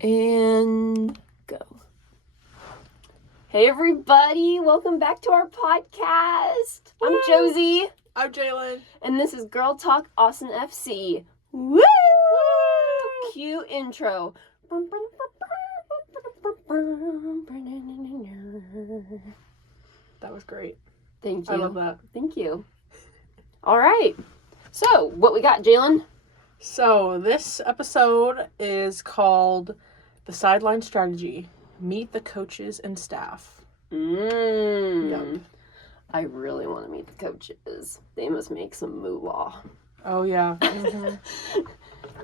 And go. Hey everybody, welcome back to our podcast. Woo! I'm Josie. I'm Jalen. And this is Girl Talk Austin FC. Woo! Woo! Cue intro. That was great. Thank you. I love that. Thank you. All right. So, what we got, Jalen? So, this episode is called The Sideline Strategy. Meet the coaches and staff. Yep. I really want to meet the coaches. They must make some moolah. Oh, yeah.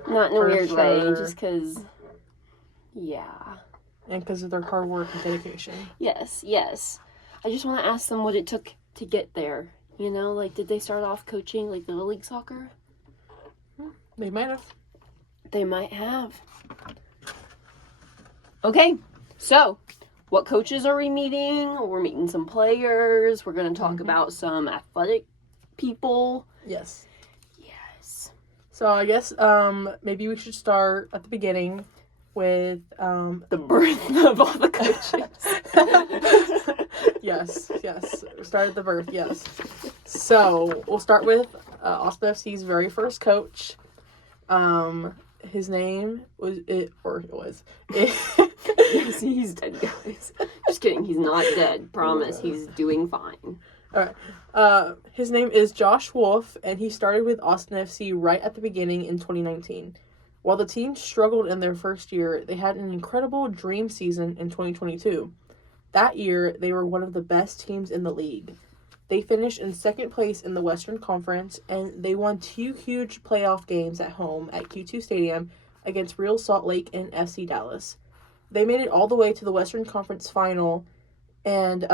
Not in a For weird way, sure. just because, yeah. And because of their hard work and dedication. Yes. I just want to ask them what it took to get there. You know, like, did they start off coaching, like, Little League Soccer? They might have. They might have. Okay, so, what coaches are we meeting? We're meeting some players. We're going to talk about some athletic people. Yes. Yes. So, I guess maybe we should start at the beginning with The birth of all the coaches. Yes. Start at the birth, yes. So, we'll start with Austin FC's very first coach. His name was. Yes, he's dead, guys. Just kidding, he's not dead. Promise, he's doing fine. Alright. His name is Josh Wolf, and he started with Austin FC right at the beginning in 2019. While the team struggled in their first year, they had an incredible dream season in 2022. That year, they were one of the best teams in the league. They finished in second place in the Western Conference, and they won 2 huge playoff games at home at Q2 Stadium against Real Salt Lake and FC Dallas. They made it all the way to the Western Conference Final, and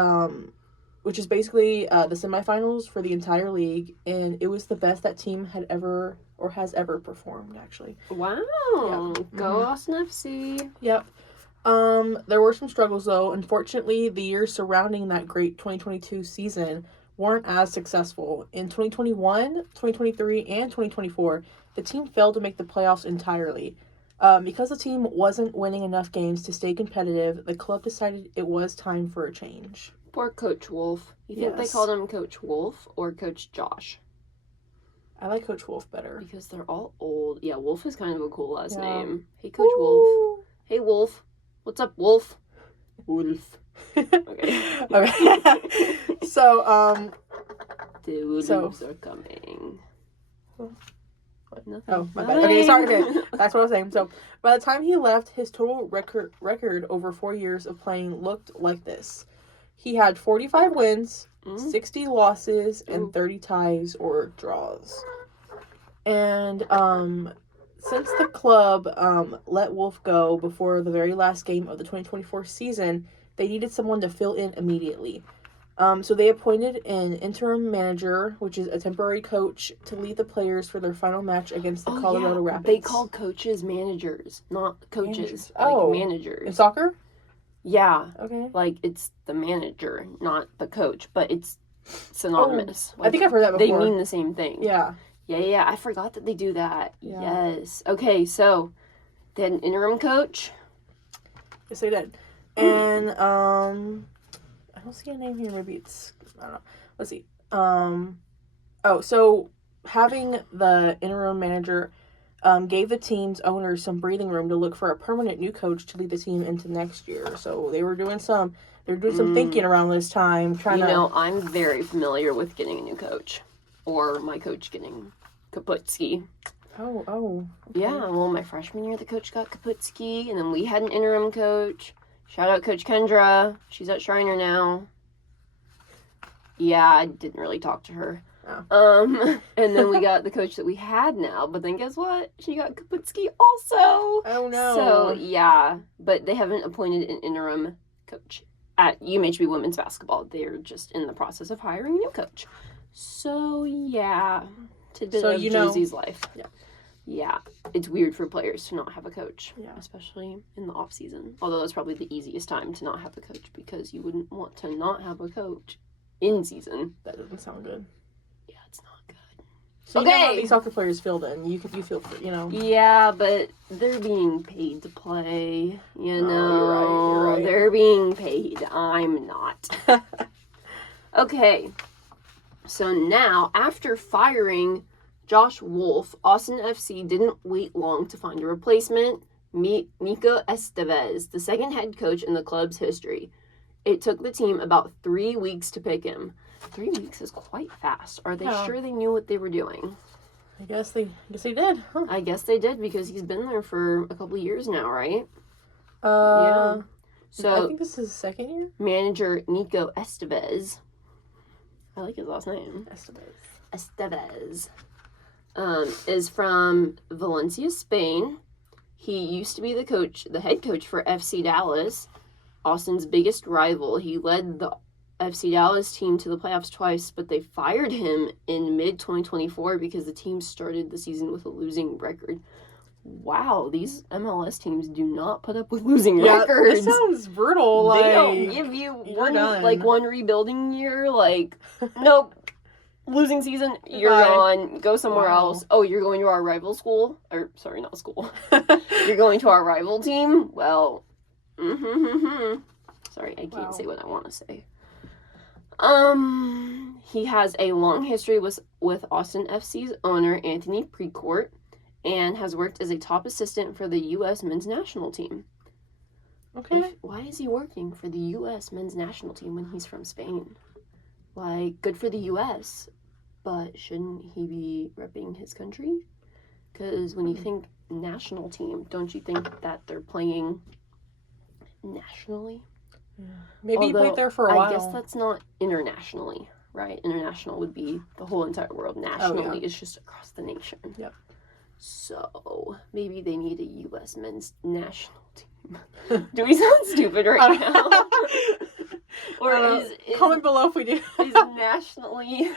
which is basically the semifinals for the entire league, and it was the best that team had ever or has ever performed, actually. Wow. Yeah. Go Austin FC. Yep. There were some struggles, though. Unfortunately, the years surrounding that great 2022 season weren't as successful. In 2021, 2023, and 2024, the team failed to make the playoffs entirely. Because the team wasn't winning enough games to stay competitive, the club decided it was time for a change. Poor Coach Wolf. You think they Yes. called him Coach Wolf or Coach Josh? I like Coach Wolf better. Because they're all old. Yeah, Wolf is kind of a cool last Yeah. name. Hey, Coach Wolf. Hey, Wolf. What's up, Wolf? Wolf. Okay. Okay. So, The Wolves are coming. Nothing. Oh, my bad. Okay, sorry. Okay. That's what I was saying. So, by the time he left, his total record over 4 years of playing looked like this. He had 45 wins, 60 losses, and 30 ties or draws. And, since the club let Wolf go before the very last game of the 2024 season, they needed someone to fill in immediately. So they appointed an interim manager, which is a temporary coach, to lead the players for their final match against the Colorado Rapids. They call coaches managers, not coaches. Managers. In soccer? Yeah. Okay. Like, it's the manager, not the coach, but it's synonymous. I think I've heard that before. They mean the same thing. Yeah. Yeah. I forgot that they do that. Yeah. Yes. Okay, so they had an interim coach. Yes, they did. And, I don't see a name here. Maybe it's, I don't know. Let's see. So having the interim manager gave the team's owners some breathing room to look for a permanent new coach to lead the team into next year. So they were doing some thinking around this time. I'm very familiar with getting a new coach. Or my coach getting Kaputski. Oh. Okay. Yeah, well, my freshman year, the coach got Kaputski, and then we had an interim coach. Shout out Coach Kendra. She's at Shriner now. Yeah, I didn't really talk to her. Oh. And then we got the coach that we had now, but then guess what? She got Kaputski also. Oh, no. So, yeah, but they haven't appointed an interim coach at UMHB women's basketball. They're just in the process of hiring a new coach. So, yeah. Tidbit of Josie's life. Yeah. Yeah, it's weird for players to not have a coach, especially in the off season. Although that's probably the easiest time to not have a coach because you wouldn't want to not have a coach in season. That doesn't sound good. Yeah, it's not good. So you know how these soccer players feel then. You feel, you know. Yeah, but they're being paid to play, you know. You're right. They're being paid. I'm not. Okay. So now, after firing Josh Wolf, Austin FC didn't wait long to find a replacement. Nico Estevez, the second head coach in the club's history. It took the team about 3 weeks to pick him. 3 weeks is quite fast. Are they sure they knew what they were doing? I guess they did. Huh. I guess they did because he's been there for a couple of years now, right? Yeah. So I think this is his second year. Manager Nico Estevez. I like his last name. Estevez. Is from Valencia, Spain. He used to be the head coach for FC Dallas, Austin's biggest rival. He led the FC Dallas team to the playoffs twice, but they fired him in mid-2024 because the team started the season with a losing record. Wow, these MLS teams do not put up with losing records. This sounds brutal. They don't give you one rebuilding year. Like, nope. Losing season, you're gone. Go somewhere else. Oh, you're going to our rival school? Or, sorry, not school. You're going to our rival team? Well, Sorry, I can't say what I want to say. He has a long history with Austin FC's owner, Anthony Precourt, and has worked as a top assistant for the U.S. men's national team. Okay. Why is he working for the U.S. men's national team when he's from Spain? Like, good for the U.S., but shouldn't he be repping his country? Because when you think national team, don't you think that they're playing nationally? Yeah. Maybe he played there for a while. I guess that's not internationally, right? International would be the whole entire world. Nationally is just across the nation. Yep. So, maybe they need a U.S. men's national team. Do we sound stupid right now? Or comment below if we do. Is nationally...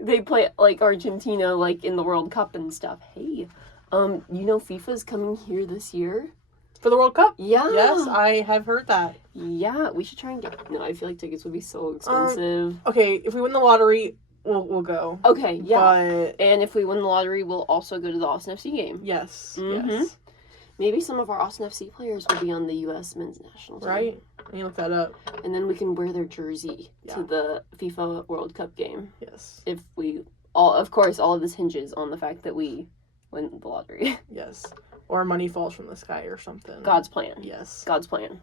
They play, like, Argentina, like, in the World Cup and stuff. Hey, you know FIFA's coming here this year? For the World Cup? Yeah. Yes, I have heard that. Yeah, we should try and get... No, I feel like tickets would be so expensive. Okay, if we win the lottery, we'll go. Okay, yeah. But... And if we win the lottery, we'll also go to the Austin FC game. Yes, yes. Maybe some of our Austin FC players will be on the U.S. men's national team. Right? Let me look that up. And then we can wear their jersey to the FIFA World Cup game. Yes. If we... Of course, all of this hinges on the fact that we win the lottery. Yes. Or money falls from the sky or something. God's plan. Yes. God's plan.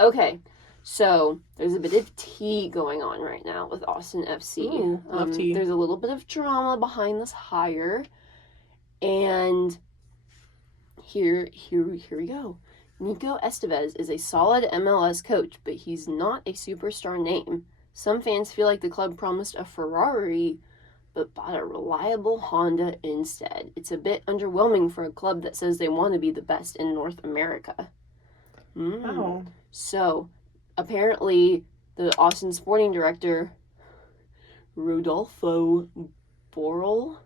Okay. So, there's a bit of tea going on right now with Austin FC. Ooh, love tea. There's a little bit of drama behind this hire. And here we go. Nico Estevez is a solid MLS coach, but he's not a superstar name. Some fans feel like the club promised a Ferrari, but bought a reliable Honda instead. It's a bit underwhelming for a club that says they want to be the best in North America. Oh. So, apparently, the Austin sporting director, Rodolfo Borrell,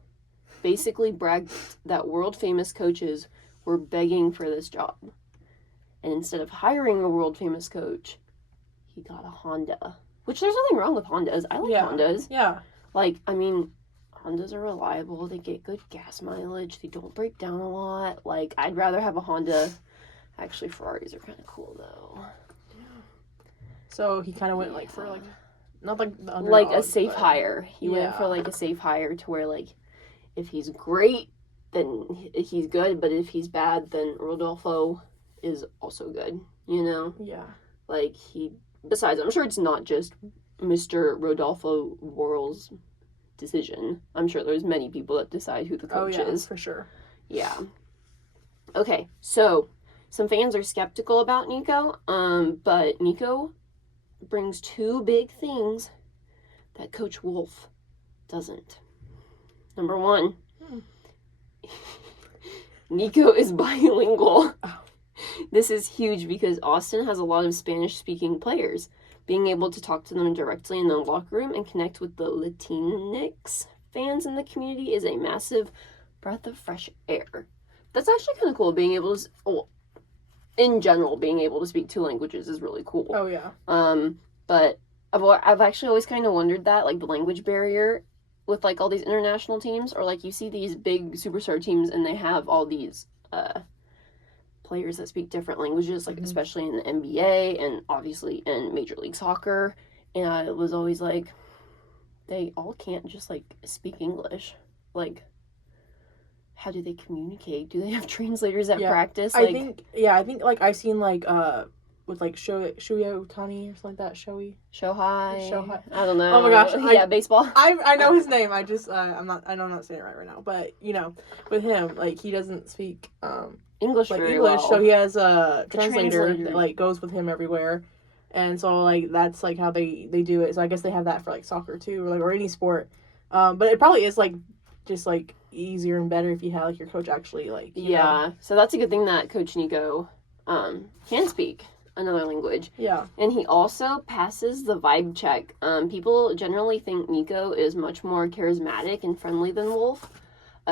basically bragged that world-famous coaches were begging for this job. And instead of hiring a world-famous coach, he got a Honda. Which, there's nothing wrong with Hondas. I like Hondas. Yeah. Like, I mean, Hondas are reliable. They get good gas mileage. They don't break down a lot. Like, I'd rather have a Honda. Actually, Ferraris are kind of cool, though. Yeah. So, he kind of went, like, for, like, not like the underdog, like a safe hire. He went for, like, a safe hire to where, like, if he's great, then he's good. But if he's bad, then Rodolfo is also good, you know? Yeah. Like, besides, I'm sure it's not just Mr. Rodolfo Borrell's decision. I'm sure there's many people that decide who the coach is. For sure. Yeah. Okay, so some fans are skeptical about Nico, but Nico brings two big things that Coach Wolf doesn't. Number one, Nico is bilingual. Oh. This is huge because Austin has a lot of Spanish-speaking players. Being able to talk to them directly in the locker room and connect with the Latinx fans in the community is a massive breath of fresh air. That's actually kind of cool. Being able to, in general, being able to speak two languages is really cool. Oh, yeah. But I've actually always kind of wondered that, like, the language barrier with, like, all these international teams, or, like, you see these big superstar teams and they have all these players that speak different languages, like, especially in the NBA and obviously in Major League Soccer. And I was always like, they all can't just, like, speak English. Like, how do they communicate? Do they have translators at practice? Like, I think, like, I've seen, like, with, like, Shohei Ohtani or something like that. Shohei. Shohei. I don't know. Oh my gosh. Baseball. I know his name. I just, I'm not saying it right now. But, you know, with him, like, he doesn't speak, English like, very English, well. so he has a translator that, like, goes with him everywhere. And so, like, that's, like, how they do it. So I guess they have that for, like, soccer, too, or, like, or any sport. But it probably is, like, just, like, easier and better if you have, like, your coach actually, like, you know. So that's a good thing that Coach Nico can speak another language. Yeah. And he also passes the vibe check. People generally think Nico is much more charismatic and friendly than Wolf.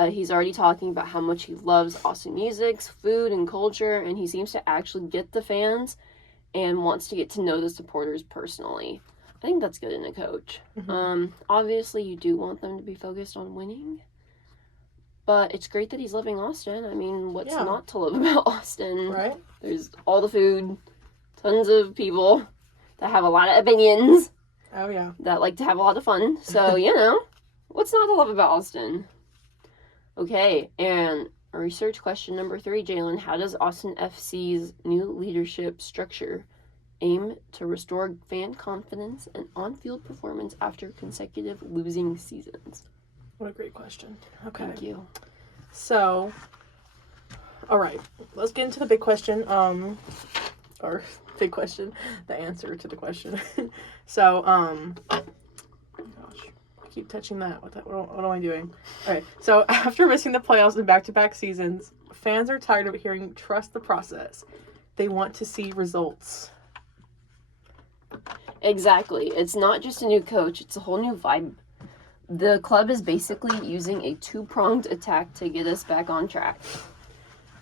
He's already talking about how much he loves Austin music's food and culture, and he seems to actually get the fans and wants to get to know the supporters personally. I think that's good in a coach. Obviously, you do want them to be focused on winning, but it's great that he's loving Austin. I mean, what's not to love about Austin? Right. There's all the food, tons of people that have a lot of opinions. Oh, yeah. That like to have a lot of fun. So, you know, what's not to love about Austin? Okay, and research question number 3, Jalen. How does Austin FC's new leadership structure aim to restore fan confidence and on-field performance after consecutive losing seasons? What a great question. Okay. Thank you. So, all right, let's get into the big question. Or big question, the answer to the question. So, gosh, I keep touching that. What am I doing? All right. So after missing the playoffs in back-to-back seasons, fans are tired of hearing "trust the process." They want to see results. Exactly. It's not just a new coach; it's a whole new vibe. The club is basically using a 2-pronged attack to get us back on track.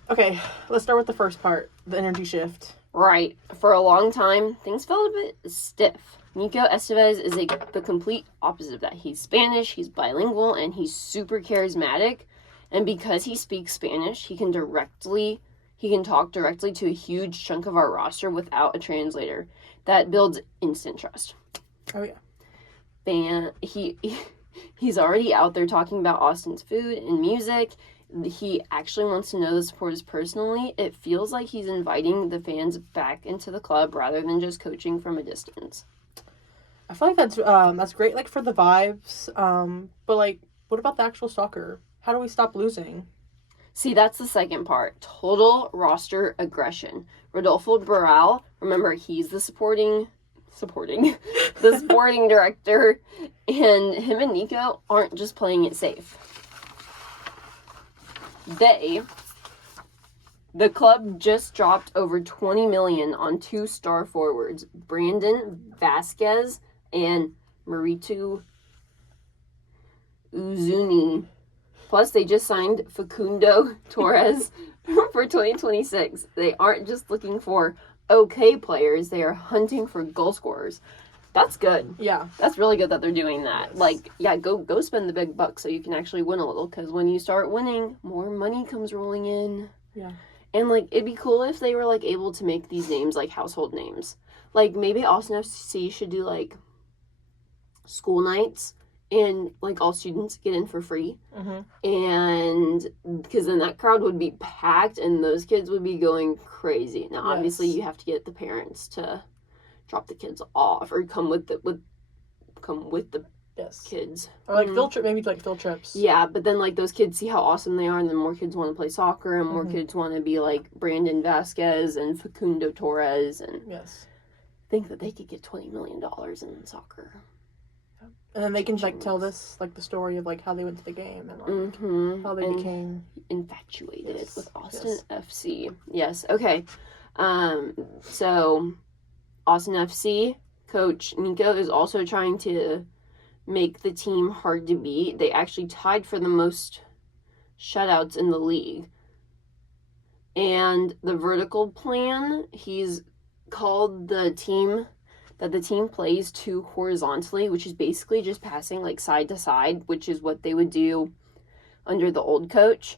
Okay, let's start with the first part, the energy shift. Right. For a long time, things felt a bit stiff. Nico Estevez is the complete opposite of that. He's Spanish, he's bilingual, and he's super charismatic. And because he speaks Spanish, he can talk directly to a huge chunk of our roster without a translator. That builds instant trust. Oh, yeah. And he's already out there talking about Austin's food and music. He actually wants to know the supporters personally. It feels like he's inviting the fans back into the club rather than just coaching from a distance. I feel like that's great, like, for the vibes. But, like, what about the actual soccer? How do we stop losing? See, that's the second part. Total roster aggression. Rodolfo Barral, remember, he's the sporting director, and him and Nico aren't just playing it safe. The club just dropped over $20 million on 2 star forwards, Brandon Vasquez and Maritu Uzuni. Plus, they just signed Facundo Torres for 2026. They aren't just looking for okay players, they are hunting for goal scorers. That's good. Yeah. That's really good that they're doing that. Yes. Like, yeah, go spend the big bucks so you can actually win a little, because when you start winning, more money comes rolling in. Yeah. And, like, it'd be cool if they were, like, able to make these names, like, household names. Like, maybe Austin FC should do, like, school nights, and, like, all students get in for free. And, because then that crowd would be packed, and those kids would be going crazy. Now, obviously, you have to get the parents to drop the kids off, or come with the kids. Or, like, field trip, maybe, like, field trips. Yeah, but then, like, those kids see how awesome they are, and then more kids want to play soccer, and more kids want to be, like, Brandon Vasquez and Facundo Torres, and think that they could get $20 million in soccer. And then they can, like, tell this, like, the story of, like, how they went to the game and, like, how they became infatuated with Austin FC. Yes, okay. So, Austin FC coach Nico is also trying to make the team hard to beat. They actually tied for the most shutouts in the league. And the vertical plan, he's called the team that the team plays too horizontally, which is basically just passing like side to side, which is what they would do under the old coach.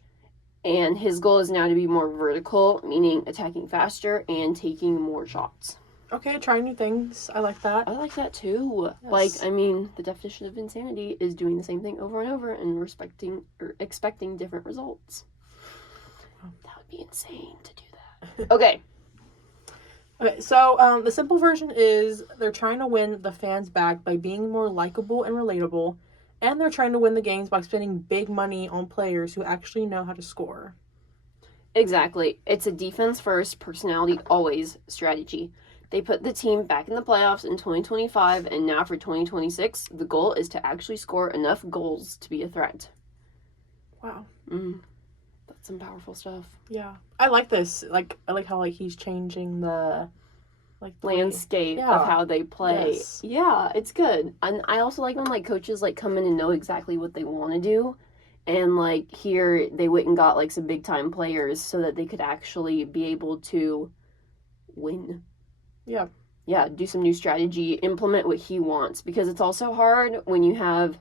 And his goal is now to be more vertical, meaning attacking faster and taking more shots. Okay, try new things. I like that. I like that too. Yes. Like, I mean, the definition of insanity is doing the same thing over and over and expecting different results. That would be insane to do that. Okay. Okay, so the simple version is they're trying to win the fans back by being more likable and relatable, and they're trying to win the games by spending big money on players who actually know how to score. Exactly. It's a defense first, personality always strategy. They put the team back in the playoffs in 2025, and now for 2026, the goal is to actually score enough goals to be a threat. Wow. That's some powerful stuff. Yeah. I like this. Like, I like how, like, he's changing the landscape of how they play. Yes. Yeah, it's good. And I also like when, like, coaches, like, come in and know exactly what they want to do. And, like, here they went and got, like, some big-time players so that they could actually be able to win. Yeah. Yeah, do some new strategy, implement what he wants. Because it's also hard when you have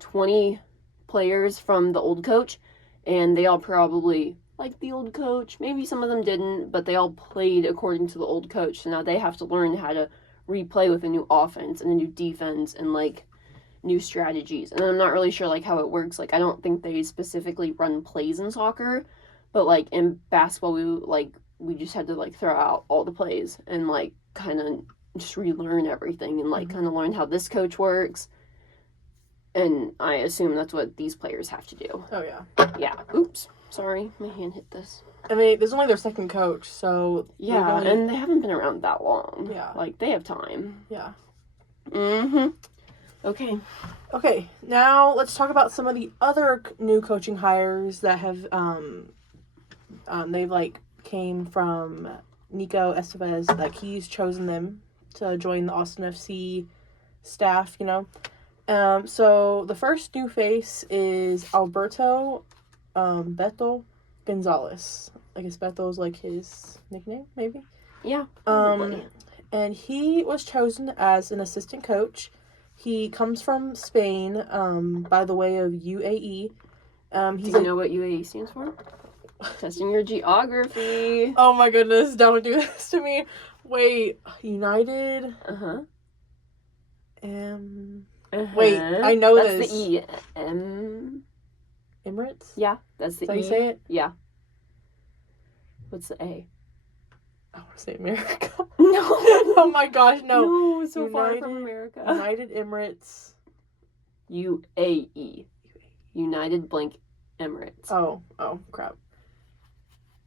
20 players from the old coach, and they all probably like the old coach. Maybe some of them didn't, but they all played according to the old coach. So now they have to learn how to replay with a new offense and a new defense and, like, new strategies. And I'm not really sure, like, how it works. Like, I don't think they specifically run plays in soccer, but, like, in basketball, we just had to, like, throw out all the plays and, like, kind of just relearn everything and, like, kind of learn how this coach works. And I assume that's what these players have to do. Oh, yeah. Yeah. Oops. Sorry. My hand hit this. And this is only their second coach, so... Yeah, and they haven't been around that long. Yeah. Like, they have time. Yeah. Okay. Okay, now let's talk about some of the other new coaching hires that have, they've, like, came from Nico Estevez. Like, he's chosen them to join the Austin FC staff, you know. So the first new face is Alberto Beto Gonzalez. I guess Beto's like his nickname, maybe? Yeah, probably. And he was chosen as an assistant coach. He comes from Spain, by the way of UAE. Do you know what UAE stands for? Testing your geography. Oh my goodness, don't do this to me. Wait, United? Wait, I know that's this. That's the E. Emirates? Yeah, that's the E. How you say it? Yeah. What's the A? I want to say America. No. Oh my gosh, no. No, so far from America. United Emirates. UAE. United blank Emirates. Oh, crap.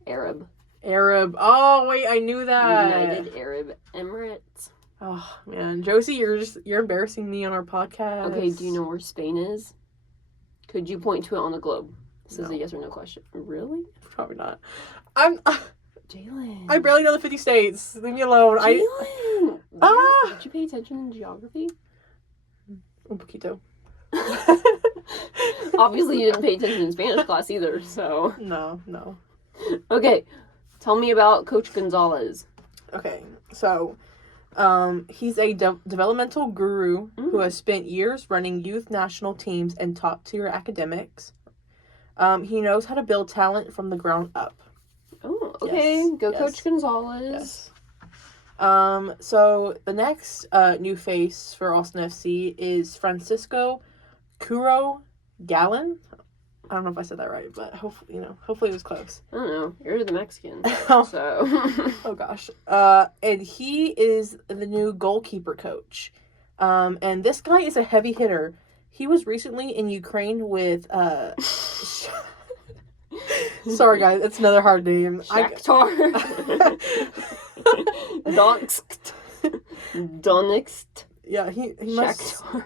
Arab. Oh, wait, I knew that. United Arab Emirates. Oh, man. Josie, you're embarrassing me on our podcast. Okay, do you know where Spain is? Could you point to it on the globe? This is a yes or no question. Really? Probably not. Jalen. I barely know the 50 states. Leave me alone. Jalen! Did you pay attention in geography? Un poquito. Obviously, you didn't pay attention in Spanish class either, so... No. Okay, tell me about Coach Gonzalez. Okay, so... he's a developmental guru who has spent years running youth national teams and top-tier academics. He knows how to build talent from the ground up. Oh, okay. Yes. Go Coach Gonzalez. Yes. So the next new face for Austin FC is Francisco Curo Gallon. I don't know if I said that right, but hopefully it was close. I don't know. You're the Mexican, so. Oh gosh. And he is the new goalkeeper coach. And this guy is a heavy hitter. He was recently in Ukraine with Sorry guys, it's another hard name. Shakhtar. Donetsk. Yeah, he must. Shakhtar.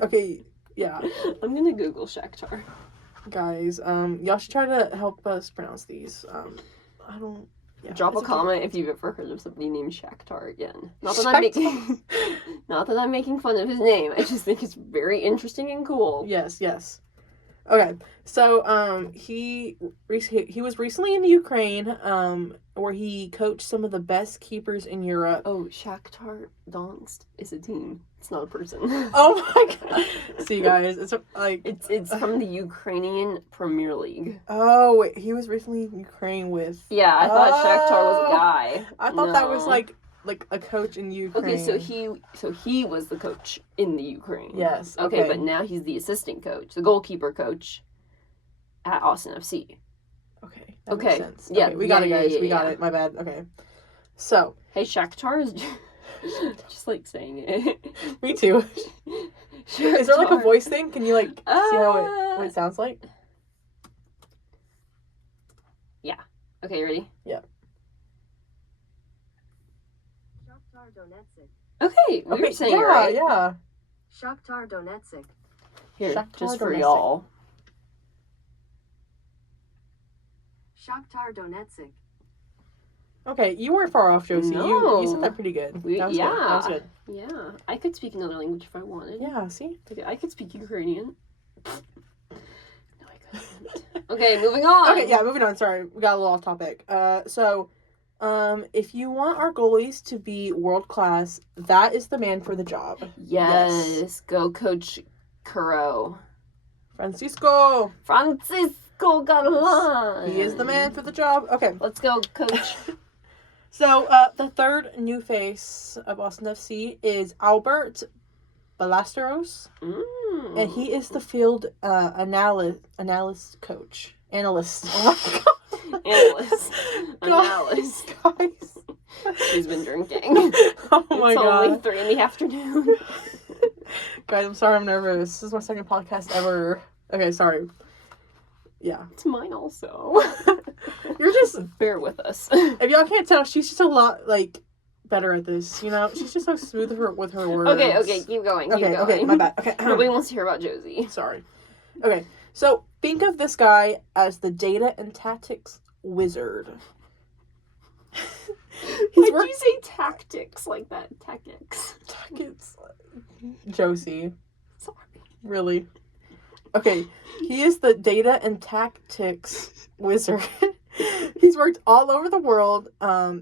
Okay, yeah. I'm gonna Google Shakhtar. Guys, y'all should try to help us pronounce these. I don't. Yeah, Drop a comment if you've ever heard of somebody named Shakhtar again. Not that I'm making fun of his name. I just think it's very interesting and cool. Yes. Okay, so he was recently in the Ukraine, where he coached some of the best keepers in Europe. Oh, Shakhtar Donetsk is a team. It's not a person. Oh my god! See, guys, it's it's from the Ukrainian Premier League. Oh, wait, he was recently in Ukraine with. Yeah, I thought Shakhtar was a guy. I thought that was like a coach in Ukraine. Okay, so he was the coach in the Ukraine. Yes. Okay, but now he's the assistant coach, the goalkeeper coach at Austin FC. Okay. That makes sense. Yeah. Okay, we got it, guys. We got it. My bad. Okay. So. Hey, Shakhtar is just like saying it. Me too. Is there like a voice thing? Can you like see what it sounds like? Yeah. Okay, ready? Yeah. Shakhtar Donetsk. Okay, we were saying it right. Yeah. Shakhtar Donetsk. Here, Shakhtar just for Donetsk. y'all. Shakhtar Donetsk. Okay, you weren't far off, Josie. No. You said that pretty good. That was good. That was good. Yeah, I could speak another language if I wanted. Yeah, see? I could speak Ukrainian. No, I couldn't. Okay, moving on. Okay, yeah, moving on. Sorry, we got a little off topic. If you want our goalies to be world class, that is the man for the job. Yes. Go Coach Curo. Francisco Galan. He is the man for the job. Okay. Let's go, Coach. So, the third new face of Boston FC is Albert Ballesteros. And he is the field analyst coach. Analyst. Oh my God. Analyst. Guys. She's been drinking. Oh my God. It's only 3 in the afternoon. Guys, I'm sorry I'm nervous. This is my second podcast ever. Okay, sorry. Yeah. It's mine also. You're just... Bear with us. If y'all can't tell, she's just a lot, better at this, you know? She's just so smooth with her words. Okay, keep going. Okay, my bad. Okay. Nobody wants to hear about Josie. Sorry. Okay, so think of this guy as the data and tactics wizard. Why'd you say tactics like that? Tactics. Josie. Sorry. Really? Okay, he is the data and tactics wizard. He's worked all over the world,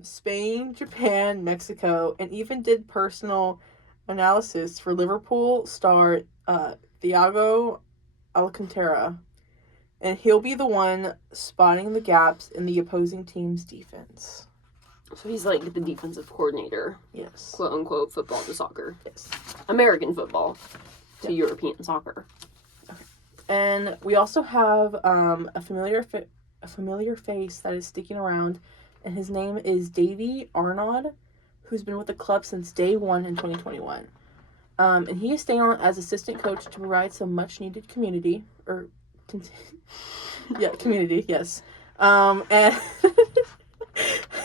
Spain, Japan, Mexico, and even did personal analysis for Liverpool star Thiago Alcantara. And he'll be the one spotting the gaps in the opposing team's defense. So he's like the defensive coordinator. Yes. Quote unquote football to soccer. Yes. American football to European soccer. Okay. And we also have a familiar face that is sticking around, and his name is Davy Arnaud, who's been with the club since day one in 2021. And he is staying on as assistant coach to provide some much needed community, community, yes. And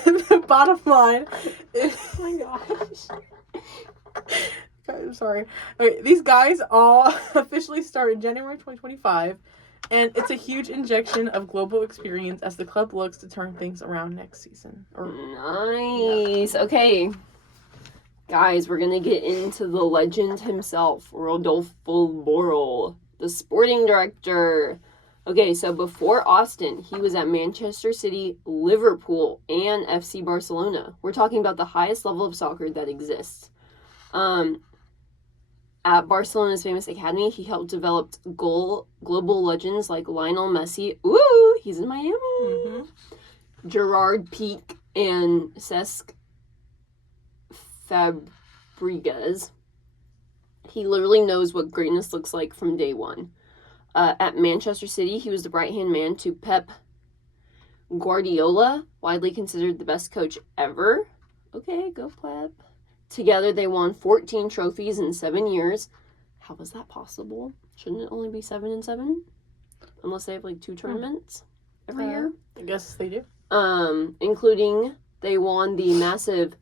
the bottom line is, oh my gosh. I'm sorry. Okay, these guys all officially start in January 2025, and it's a huge injection of global experience as the club looks to turn things around next season. Nice. Yeah. Okay. Guys, we're going to get into the legend himself, Rodolfo Borrell, the sporting director. Okay, so before Austin, he was at Manchester City, Liverpool, and FC Barcelona. We're talking about the highest level of soccer that exists. At Barcelona's famous academy, he helped develop global legends like Lionel Messi. Ooh, he's in Miami. Mm-hmm. Gerard Pique and Cesc Fabregas. He literally knows what greatness looks like from day one. At Manchester City, he was the right-hand man to Pep Guardiola, widely considered the best coach ever. Okay, go Pep. Together, they won 14 trophies in 7 years. How was that possible? Shouldn't it only be 7 and 7? Unless they have, 2 tournaments every year? I guess they do. Including, they won the massive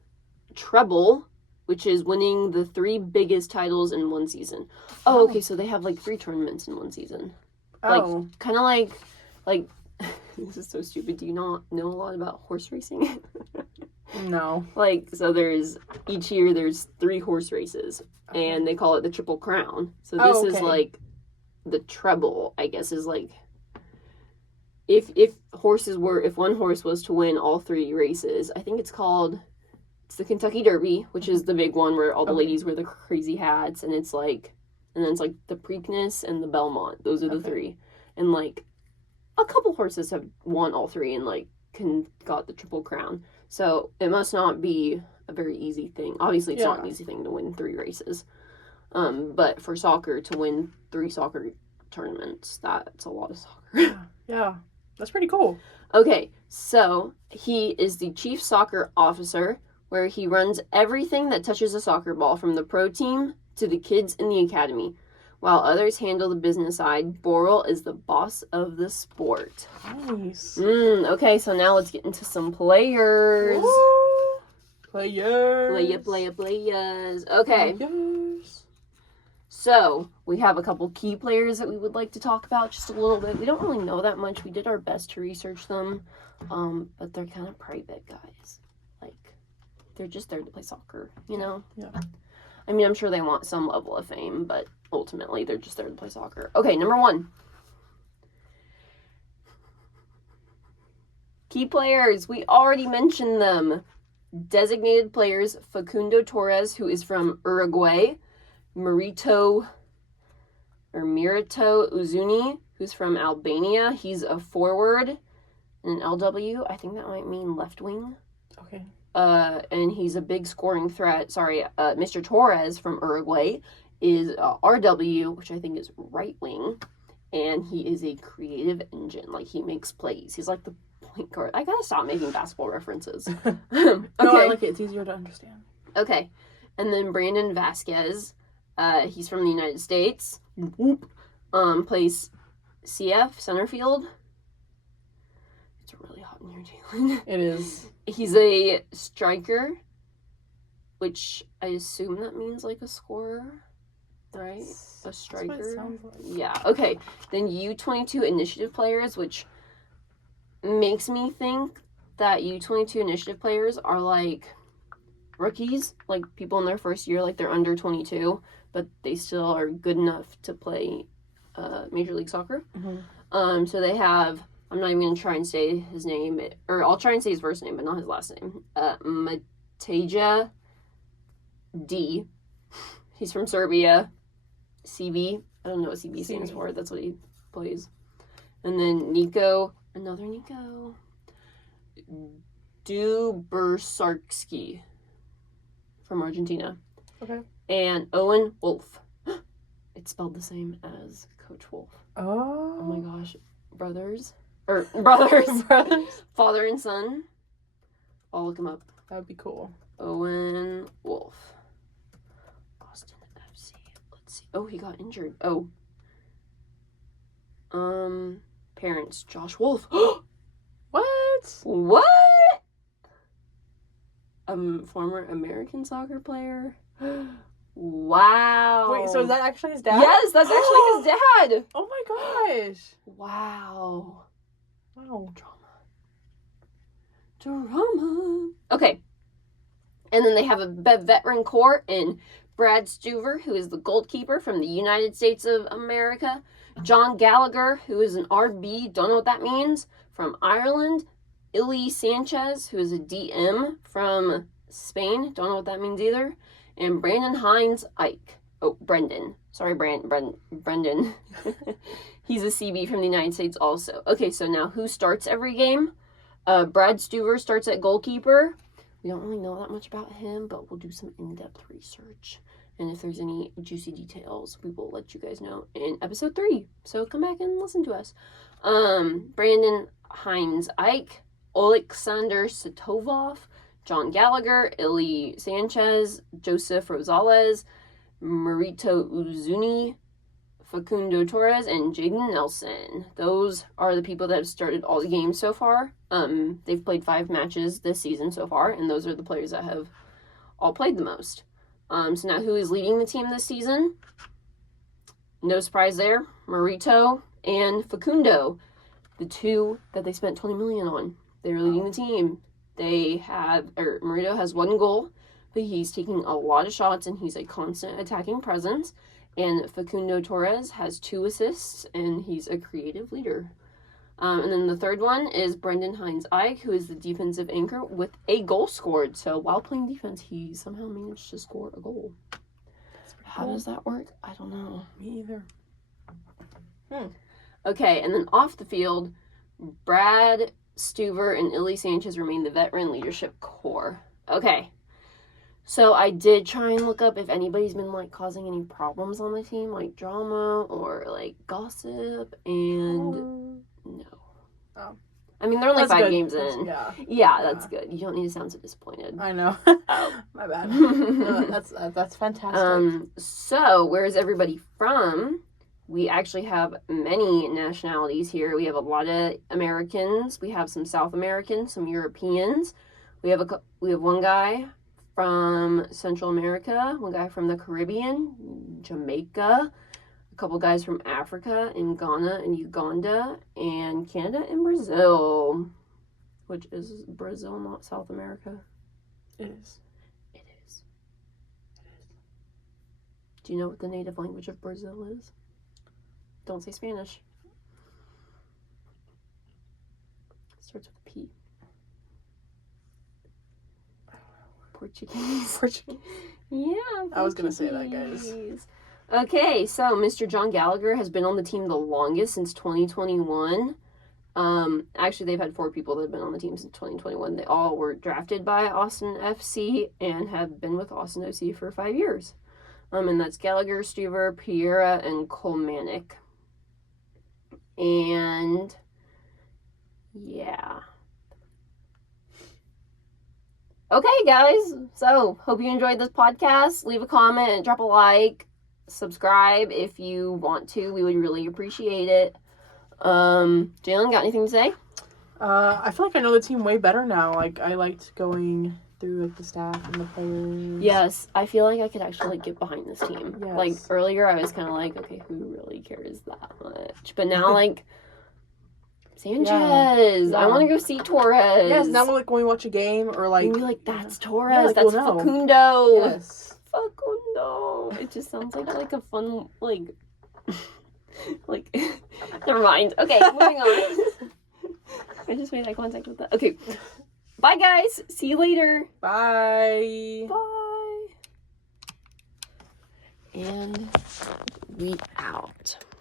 treble, which is winning the 3 biggest titles in one season. Oh, okay, so they have, 3 tournaments in one season. Oh. Kind of like, this is so stupid. Do you not know a lot about horse racing? No. So each year there's 3 horse races, and they call it the Triple Crown. So this is the treble, I guess, is like if one horse was to win all 3 races, I think it's the Kentucky Derby, which is the big one where all the ladies wear the crazy hats, and then it's like the Preakness and the Belmont. Those are the 3. And like a couple horses have won all 3 and like got the Triple Crown. So it must not be a very easy thing. Obviously it's not an easy thing to win 3 races. But for soccer, to win 3 soccer tournaments, that's a lot of soccer. Yeah. That's pretty cool. Okay, so he is the chief soccer officer, where he runs everything that touches a soccer ball, from the pro team to the kids in the academy. While others handle the business side, Borrell is the boss of the sport. Nice. Okay, so now let's get into some players. Woo! Players. Players. Okay. Players. So, we have a couple key players that we would like to talk about just a little bit. We don't really know that much. We did our best to research them, but they're kind of private guys. Like, they're just there to play soccer, you know? Yeah. I mean, I'm sure they want some level of fame, but ultimately, they're just there to play soccer. Okay, number 1. Key players. We already mentioned them. Designated players, Facundo Torres, who is from Uruguay. Mirito Uzuni, who's from Albania. He's a forward in an LW. I think that might mean left wing. Okay. And he's a big scoring threat. Sorry, Mr. Torres from Uruguay is RW, which I think is right wing. And he is a creative engine. Like, he makes plays. He's like the point guard. I gotta stop making basketball references. Okay. No, I like it. It's easier to understand. Okay. And then Brandon Vasquez. He's from the United States. Plays CF, center field. It's really hot in here, Jalen. It is. He's a striker, which I assume that means like a scorer, right? A striker. That's what it sounds like. Yeah, okay. Then U22 initiative players, which makes me think that U22 initiative players are like rookies, like people in their first year, like they're under 22, but they still are good enough to play Major League Soccer. Mm-hmm. So they have, I'm not even going to try and say his name, or I'll try and say his first name, but not his last name. Mateja D. He's from Serbia. CB. I don't know what CB stands for. That's what he plays. And then Nico, another Nico. Dubersarski from Argentina. Okay. And Owen Wolf. It's spelled the same as Coach Wolf. Oh my gosh. Brothers. Brothers. Father and son. I'll look him up. That would be cool. Owen Wolf. Boston FC. Let's see. Oh, he got injured. Oh. Parents. Josh Wolf. What? What? Former American soccer player. Wow. Wait, so is that actually his dad? Yes, that's actually his dad. Oh my gosh. Wow. Wow. Drama. Okay. And then they have a veteran core in Brad Stuver, who is the goalkeeper from the United States of America. John Gallagher, who is an RB, don't know what that means, from Ireland. Illy Sanchez, who is a DM from Spain, don't know what that means either. And Brandon Hines Ike. Oh, Brendan. Sorry, Brendan. He's a CB from the United States also. Okay, so now who starts every game? Brad Stuver starts at goalkeeper. We don't really know that much about him, but we'll do some in-depth research. And if there's any juicy details, we will let you guys know in episode 3. So come back and listen to us. Brandon Hines Ike, Alexander Satovov, John Gallagher, Illy Sanchez, Joseph Rosales, Mirito Uzuni, Facundo Torres, and Jaden Nelson. Those are the people that have started all the games so far. They've played 5 matches this season so far, and those are the players that have all played the most. So now who is leading the team this season? No surprise there. Mirito and Facundo, the 2 that they spent $20 million on. They're leading the team. Mirito has 1 goal, but he's taking a lot of shots and he's a constant attacking presence. And Facundo Torres has 2 assists, and he's a creative leader. And then the third one is Brendan Hines-Ike, who is the defensive anchor with a goal scored. So while playing defense, he somehow managed to score a goal. How does that work? I don't know. Me either. Okay, and then off the field, Brad Stuver and Illy Sanchez remain the veteran leadership core. Okay. So I did try and look up if anybody's been, like, causing any problems on the team, like drama or, like, gossip, and no. Oh. I mean, they're only That's 5 good. games in. Yeah, that's good. You don't need to sound so disappointed. I know. Oh. My bad. No, that's fantastic. So, where is everybody from? We actually have many nationalities here. We have a lot of Americans. We have some South Americans, some Europeans. We have one guy from Central America, one guy from the Caribbean, Jamaica, a couple guys from Africa and Ghana and Uganda, and Canada and Brazil. Which is Brazil, not South America? It is. It is. Do you know what the native language of Brazil is? Don't say Spanish. Starts with a P. Portuguese. Yeah. I was gonna say that, guys. Portuguese. Okay, so Mr. John Gallagher has been on the team the longest, since 2021. Actually, they've had 4 people that have been on the team since 2021. They all were drafted by Austin FC and have been with Austin FC for 5 years. And that's Gallagher, Stuver, Piera, and Kolmanic. And yeah. Okay, guys. So, hope you enjoyed this podcast. Leave a comment, drop a like, subscribe if you want to. We would really appreciate it. Jalen, got anything to say? I feel like I know the team way better now. Like, I liked going through, like, the staff and the players. Yes, I feel like I could actually, like, get behind this team. Yes. Like, earlier I was kind of like, okay, who really cares that much? But now, like, Sanchez. Yeah. I want to go see Torres. Yes, now like when we watch a game or like... And be like, that's Torres. like, that's we'll know. Facundo. Yes. Facundo. It just sounds like a fun, like... like... Never mind. Okay, moving on. I just made eye contact with that. Okay. Bye, guys. See you later. Bye. Bye. And we out.